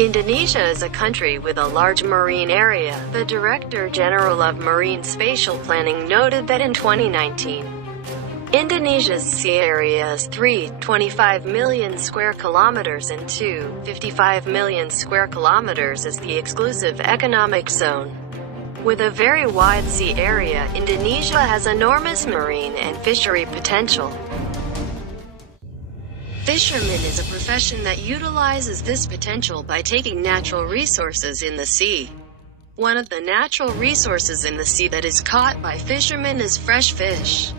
Indonesia is a country with a large marine area. The Director General of Marine Spatial Planning noted that in 2019, Indonesia's sea area is 3.25 million square kilometers and 2.55 million square kilometers is the exclusive economic zone. With a very wide sea area, Indonesia has enormous marine and fishery potential. Fisherman is a profession that utilizes this potential by taking natural resources in the sea. One of the natural resources in the sea that is caught by fishermen is fresh fish.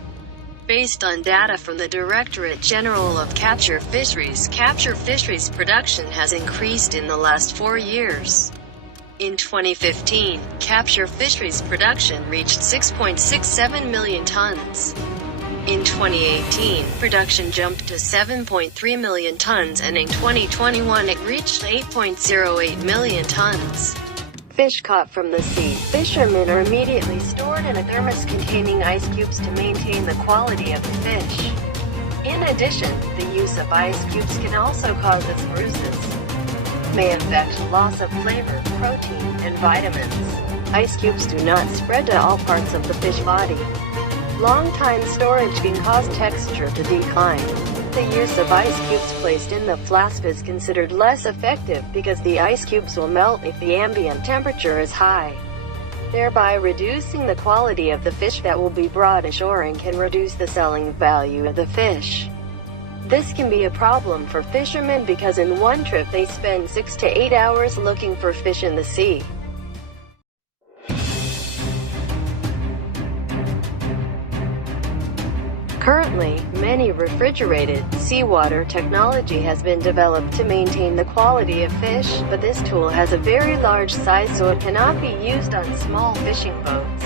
Based on data from the Directorate General of Capture Fisheries production has increased in the last 4 years. In 2015, capture fisheries production reached 6.67 million tons. In 2018, production jumped to 7.3 million tons and in 2021 it reached 8.08 million tons. Fish caught from the sea. Fishermen are immediately stored in a thermos containing ice cubes to maintain the quality of the fish. In addition, the use of ice cubes can also cause bruises. May affect loss of flavor, protein, and vitamins. Ice cubes do not spread to all parts of the fish body. Long-time storage can cause texture to decline. The use of ice cubes placed in the flask is considered less effective because the ice cubes will melt if the ambient temperature is high, thereby reducing the quality of the fish that will be brought ashore and can reduce the selling value of the fish. This can be a problem for fishermen because in one trip they spend 6 to 8 hours looking for fish in the sea. Currently, many refrigerated seawater technology has been developed to maintain the quality of fish, but this tool has a very large size so it cannot be used on small fishing boats.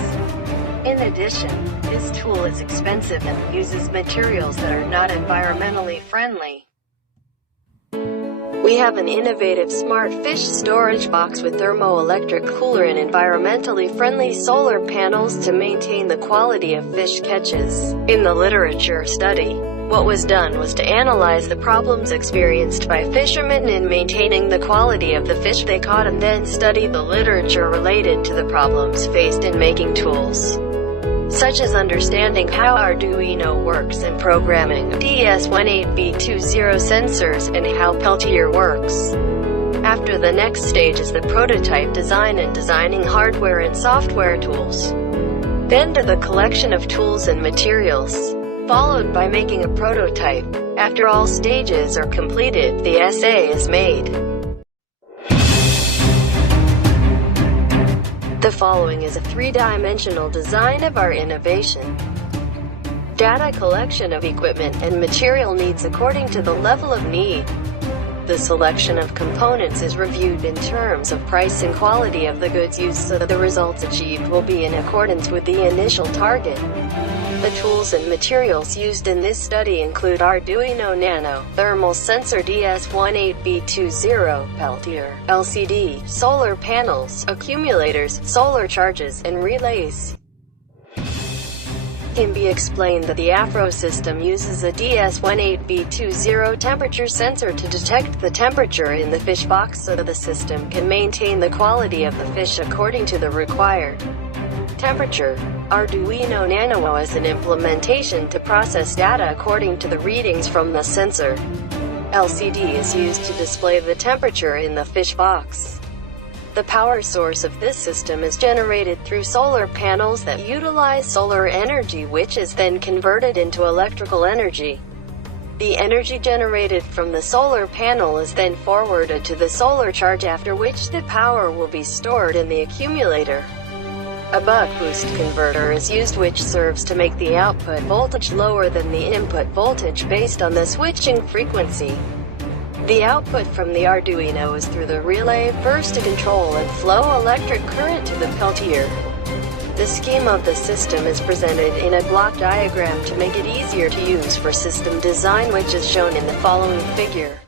In addition, this tool is expensive and uses materials that are not environmentally friendly. We have an innovative smart fish storage box with thermoelectric cooler and environmentally friendly solar panels to maintain the quality of fish catches. In the literature study, what was done was to analyze the problems experienced by fishermen in maintaining the quality of the fish they caught and then study the literature related to the problems faced in making tools, such as understanding how Arduino works and programming DS18B20 sensors and how Peltier works. After, the next stage is the prototype design and designing hardware and software tools. Then to the collection of tools and materials, followed by making a prototype. After all stages are completed, the essay is made. The following is a three-dimensional design of our innovation. Data collection of equipment and material needs according to the level of need. The selection of components is reviewed in terms of price and quality of the goods used so that the results achieved will be in accordance with the initial target. The tools and materials used in this study include Arduino Nano, thermal sensor DS18B20, Peltier, LCD, solar panels, accumulators, solar charges, and relays. It can be explained that the Afro system uses a DS18B20 temperature sensor to detect the temperature in the fish box so that the system can maintain the quality of the fish according to the required temperature. Arduino Nano is an implementation to process data according to the readings from the sensor. LCD is used to display the temperature in the fish box. The power source of this system is generated through solar panels that utilize solar energy, which is then converted into electrical energy. The energy generated from the solar panel is then forwarded to the solar charge, after which the power will be stored in the accumulator. A buck-boost converter is used, which serves to make the output voltage lower than the input voltage based on the switching frequency. The output from the Arduino is through the relay first to control and flow electric current to the Peltier. The scheme of the system is presented in a block diagram to make it easier to use for system design, which is shown in the following figure.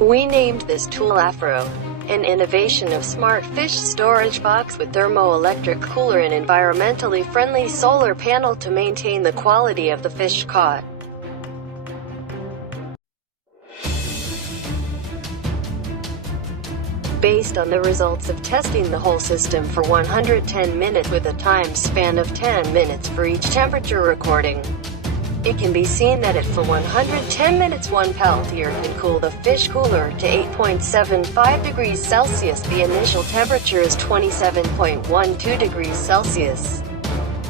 We named this tool Afro, an innovation of smart fish storage box with thermoelectric cooler and environmentally friendly solar panel to maintain the quality of the fish caught. based on the results of testing the whole system for 110 minutes with a time span of 10 minutes for each temperature recording. It can be seen that for 110 minutes one Peltier can cool the fish cooler to 8.75 degrees Celsius. The initial temperature is 27.12 degrees Celsius.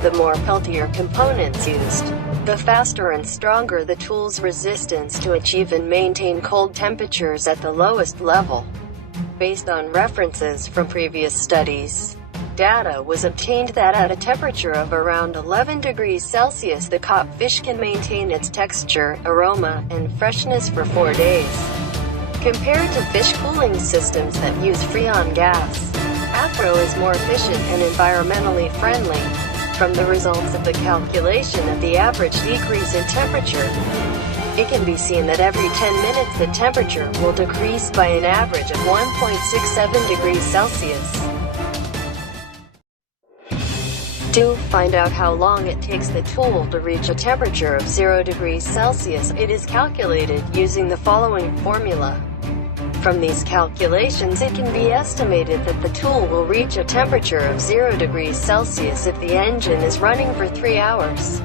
The more Peltier components used, the faster and stronger the tool's resistance to achieve and maintain cold temperatures at the lowest level. Based on references from previous studies, data was obtained that at a temperature of around 11 degrees Celsius the caught fish can maintain its texture, aroma, and freshness for 4 days. Compared to fish cooling systems that use Freon gas, Afro is more efficient and environmentally friendly. From the results of the calculation of the average decrease in temperature, it can be seen that every 10 minutes the temperature will decrease by an average of 1.67 degrees Celsius. To find out how long it takes the tool to reach a temperature of 0 degrees Celsius, it is calculated using the following formula. From these calculations it can be estimated that the tool will reach a temperature of 0 degrees Celsius if the engine is running for 3 hours.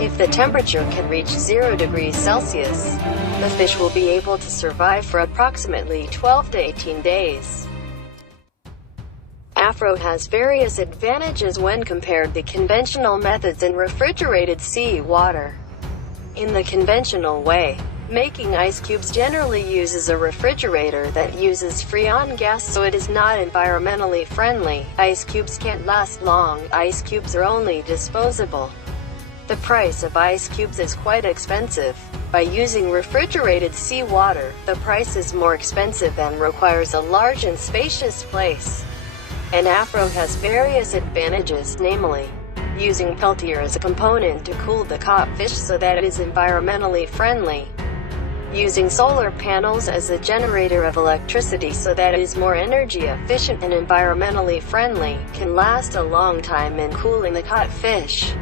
If the temperature can reach 0 degrees Celsius, the fish will be able to survive for approximately 12 to 18 days. Afro has various advantages when compared to conventional methods in refrigerated sea water. In the conventional way, making ice cubes generally uses a refrigerator that uses Freon gas, so it is not environmentally friendly. Ice cubes can't last long. Ice cubes are only disposable. The price of ice cubes is quite expensive. By using refrigerated seawater, the price is more expensive and requires a large and spacious place. And Afro has various advantages, namely, using Peltier as a component to cool the caught fish so that it is environmentally friendly, using solar panels as a generator of electricity so that it is more energy efficient and environmentally friendly, can last a long time in cooling the caught fish.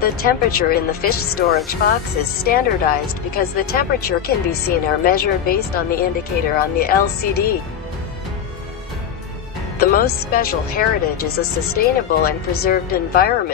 The temperature in the fish storage box is standardized because the temperature can be seen or measured based on the indicator on the LCD. The most special heritage is a sustainable and preserved environment.